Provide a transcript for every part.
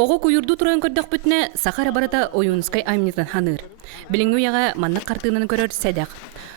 Ого куюрду туран көрдөх бүтне Сахара барата ойунскай аймнитан ханыр. Билингу яга маннык картынын көрөр сәдәк.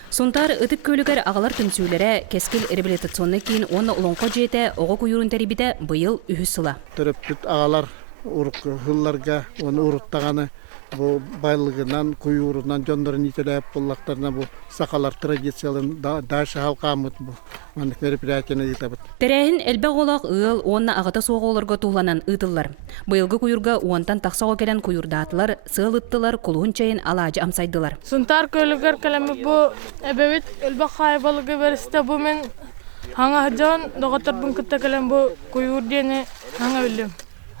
Сунтар ытык көлүгөр агалар түнсүүлөрө кескил реабилитационный кийин оны улонко жете ого куюрун терибите быйыл үһүсыла. Төрөппүт агалар урук хылларга оны уруттаганы бу байлыгынан куюрунан жондорун ителеп буллактарына бу сакалар традициялын дашы халкамыт бу мандык мероприятияны итабыт. Терехин элбе голак ыл онна агата соголорго тууланан ытыллар. Быйылгы куюрга уонтан таксага келен куюрдаатылар сыылыттылар кулуун чейин алаажы амсайдылар. Сунтар көлүгөр келеми бу эбебит элбе хайбалыгы беристе бу мен хаңа жан доготордун кытта келем бу куюр дени хаңа билем.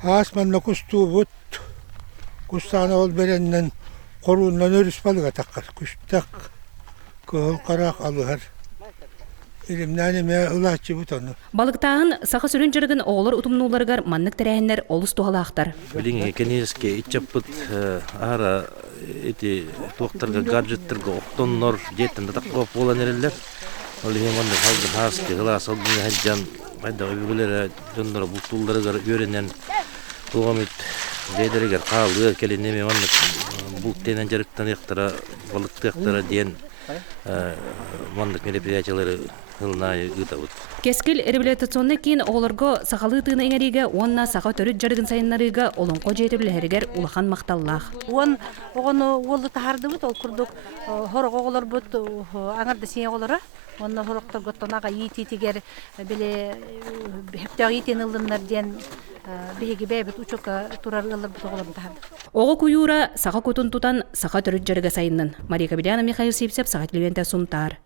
Асманна кустубут кустаны ол береннен коруунан өрүс балыга таккар кустак көл карак алыгар илимнани ме улачы бутону Балыктагын саха сүрүн жыргын оолор утумнуларгар маннык терехиннер олус тухалаактар. Билинге кенеске ичаппыт ара эти доктарга гаджеттерге октоннор жеттен таккоп болан эрелер. Ол хеманды халды хасты глас алдын хаджан айда өбүлөр жондор бутулдарга өренен тугамит ледерегер калды келенеме маннык бултенен жарыктан яктара балыкты яктара ден маннык мероприятиялары хылнай гытабыт. Кескил реабилитационный кийин оолорго сахалы тыына эңериге онна саха төрүт жарыгын сайыннарыга олонко жетибилеригер улахан макталлах. Он огону олду тахардыбыт ол курдук хорого оголор бут аңарда сие оголора онна хороктор готтонага ититигер биле хептаг итен ылдыннар ден биги бебит учука турар ыллар бут оголор тахарды. Ого куюра саха котун тутан саха төрүт жарыга сайыннын. Мария Кабедяна, Михаил Сипсеп, Саха телевизионда Сунтар.